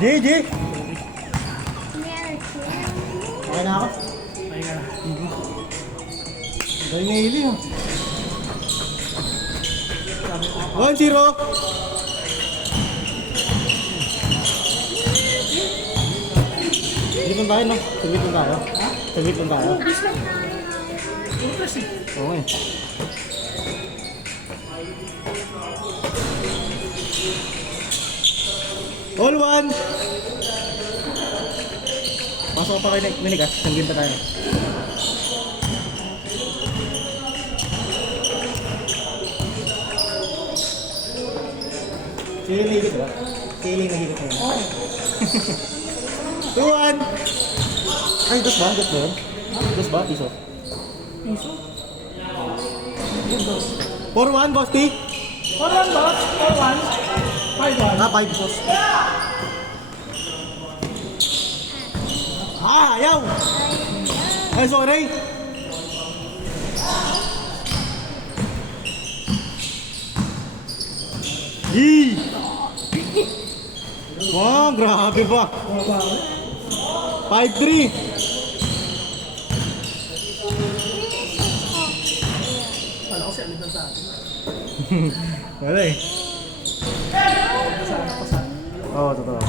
JJ! Meron siya. Okay na ako. Ay ka na. Galing na hili oh. Sabi ko, 1-0. Saglit lang tayo, no? Saglit lang tayo. Saglit lang tayo. puro kasi. Oo eh. All one! Pasok pa kayo na Nikas. Sanggin pa tayo. Siling na higit ba? Siling na higit tayo. Oo. 2-1! Ay, dos ba? Dos ba yun? Dos ba? Piso? Piso? 4-1, boss T? 4-1 boss? 4-1? 5-1? Ah, 5 boss. Ah, ayaw! Ay, sorry! Yee! Wow, grabe ba? 5-3! Kala ko siya alitan sa akin. Wala eh. Sana pa sa akin. Oo, totoo.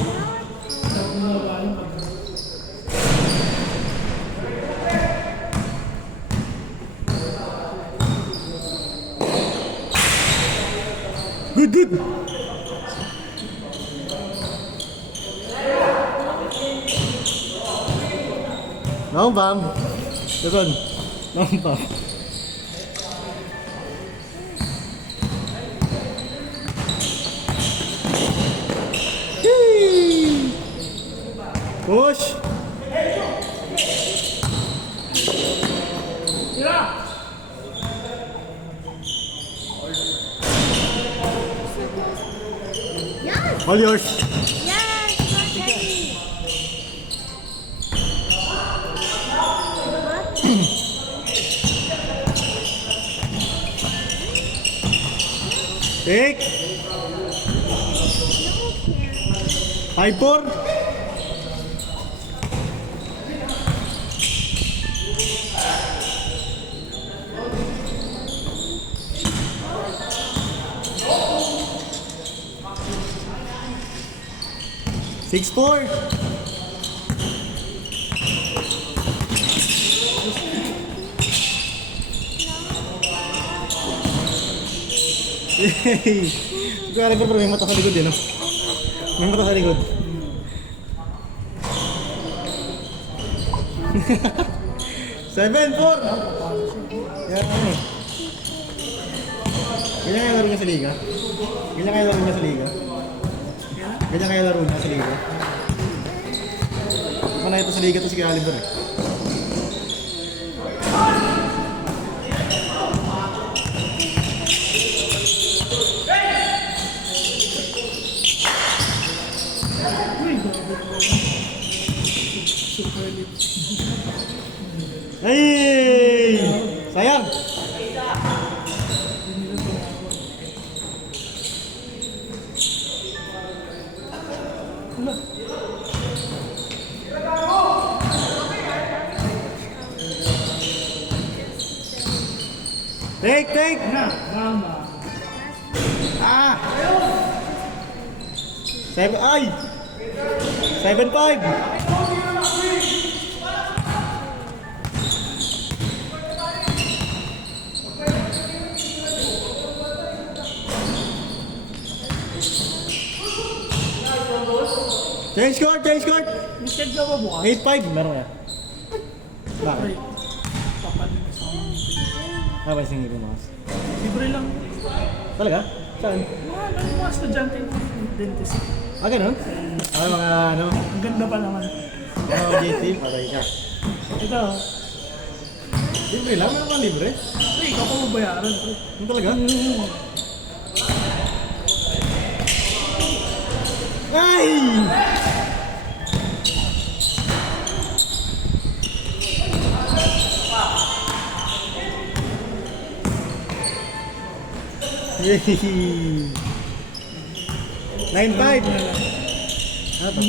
Good, good! Naon bang? Doon. Naon bang? Push! Tira! Yes! All yours! Yes! Okay. Take! 5-4! Six four. Yay! Siguro pero may mata sa likod yun, no? May mata sa likod. Seven four. Yan. Ganyan kayo laro niya sa liga? Ganyan kayo laro niya sa liga? Ganyan kayo laro niya sa liga? Panay ito sa liga to si Caliber eh. Super elite. Ay! Sayang! Take, take! Na, drama. Ah! 7, ay! 7-5! Change court, change court! Misked ka ba bukas? 8-5, meron ya. Bakit? Ay, papanin mo sa mga meeting. Ah, ba singipin mo? Libre lang. Talaga? Saan? Mga estudyante ng dentist. Ah, ganun? Ah, mga ano? Ang ganda pa naman. Mga JT? Patay ka. Ito, Libre lang? Meron ka libre? ay, ikaw pa mabayaran. Ano talaga? Ay! Yay! 9-5! Ano to?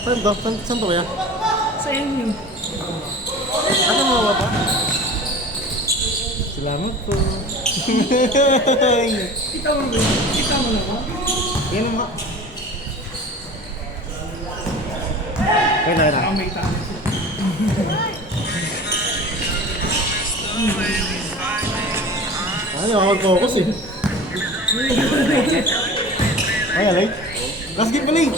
Saan to? Saan to kaya? Sa inyo. Ano mo ba? Salamat po. Kita mo ba? Kita mo na ba? Yan mo. Wait na. Ang may talent. Ano, mag-focus eh. Ay, alay. Last game pala eh.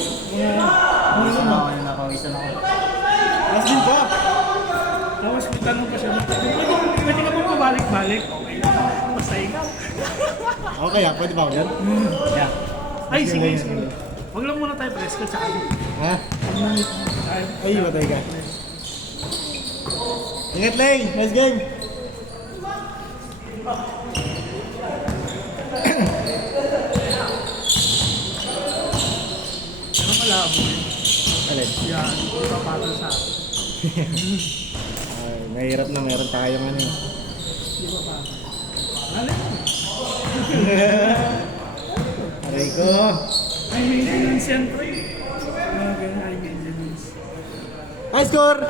Last game pa. Tapos may tanong pa siya. Pwede ka bang pabalik-balik? Okay. Basta ikaw. Okay ah, pwede ba ako dyan? Yeah. Ay, sige, sige. Huwag lang muna tayo press ko tsaka. Ha? Huwag lang tayo. Ay, matay ka. Ingat Lane! Nice game! Pero malabo. Alin? Yan, ipapatol sa akin. Ay, mahirap na meron tayong ano eh. Ipapatol. Alin? Aray ko! High maintenance yan, pre. Mga ganyan, high maintenance. High score!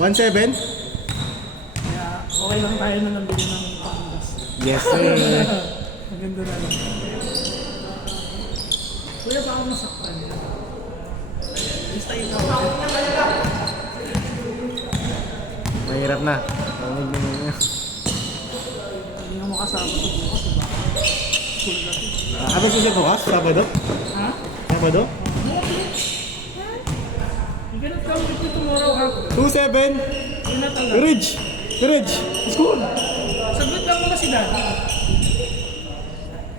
1-7? Kaya okay lang tayo na nabili ng panggas. Yes sir! Maganda na lang. Kuya, baka masaktan niya. Basta ikaw. Mahirap na. Hindi na makasama ito bukas, diba? School na ito. Ano siya bukas? Sabado? Ha? Sabado? You cannot come with me tomorrow, ha? 2-7! Yun na talaga. Courage! Courage! Score! Sagot lang muna si Daddy.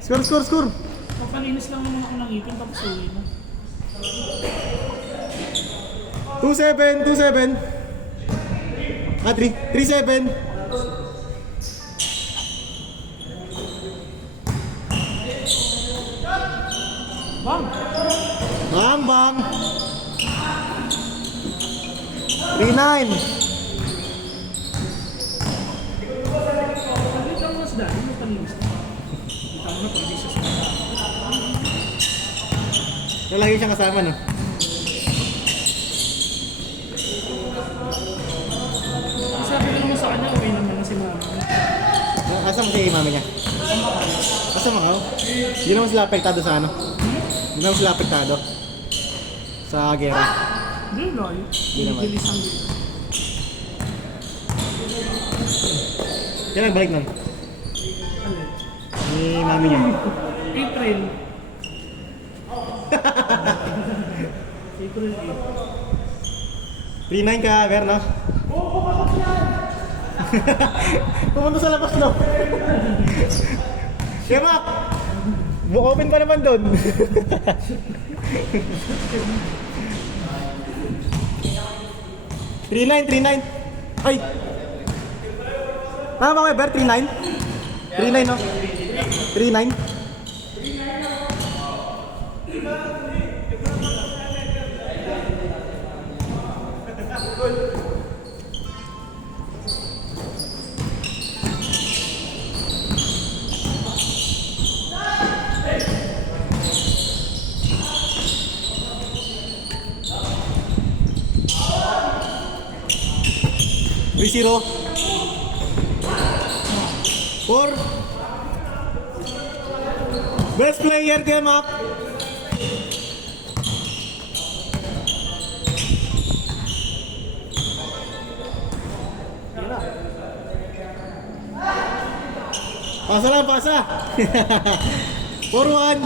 Score, score, score! Papalinis lang naman ako ng ipin tapos uwi na. 2-7! 2-7! Ah, 3-7! Bang! Bang, bang! 3-9! Sagot lang muna si Daddy, papalinis na. Kita mo na pag di siya sa Lagi siyang kasama, no? sabi ko naman sa kanya, uwi naman na si Mama. Asa mo si mami niya? Asa mo ako? Hindi naman sila apektado sa ano? Hindi naman sila apektado sa gera. Hindi, layo. Hindi naman. Bilis ang dito. Kaya nagbalik nun? Alin? Ni mami niya. April. April 8. 3-9 ka, Ver, no? Pumunta sa labas, no? Kaya, Mac! Open pa naman doon. 3-9. Ay! Tama ba kayo, Ver? 3-9? 3-9, no? 3-9? Zero. 4. Best player game up. Pasa lang, pasa. 4-1.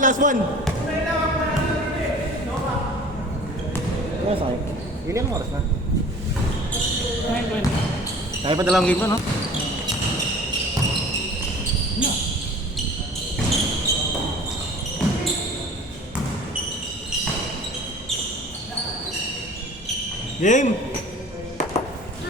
Last one. mo sa akin. Ilan oras na? 9:20. Kaya pa dalawang game pa, no? No. Game!